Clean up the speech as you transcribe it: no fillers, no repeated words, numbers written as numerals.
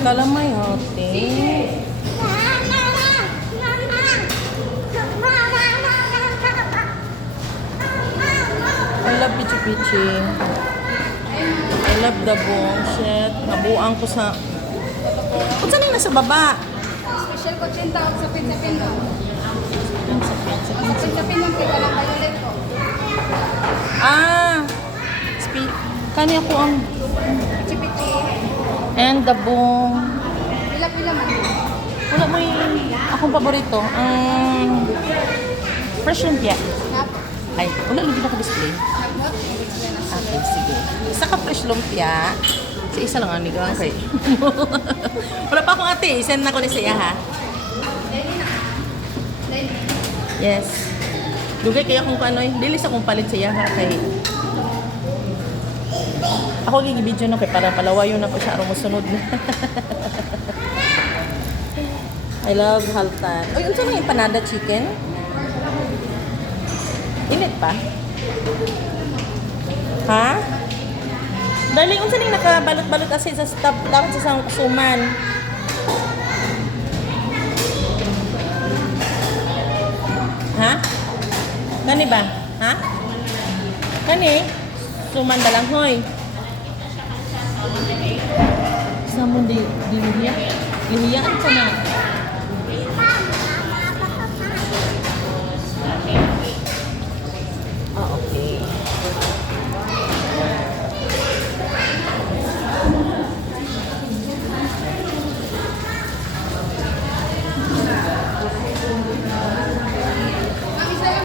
Kalamay ate. I love Pichi Pichi. I love the bong. Shit. Nabuang ko sa... Kung saan yung nasa baba? Special ko 80 sa pin-sapin mo. Sa pin-sapin mo, kaya lang violet ko. Ah! Kani ako ang... Pichi-pichi. And the bong. Pila-pila man. Wala mo yung... Akong paborito. Fresh lumpia. Nap. Ay, wala lang display. Nagmot. Okay, sige. Isa ka fresh lumpia. Sa isa lang ang nigang kay. Wala pa akong ate. Send na ko ni sa iya ha. Dahil na. Dahil. Yes. Dugay kaya kung paano eh. Dilis akong palit sa iya ha kay. Ako gigi-video na kay para palawayo na ko siya aron mo sunod na. I love haltan. Uy, unsa na yung empanada chicken? Init pa? Ha? Darling, unsa ning nakabalot-balot asi sa stop dapat sa sang kusuman? Ha? Kani ba? Ha? Kani? Suman dalang hoy. Sa mo di lihiya. Lihiyaan ka na.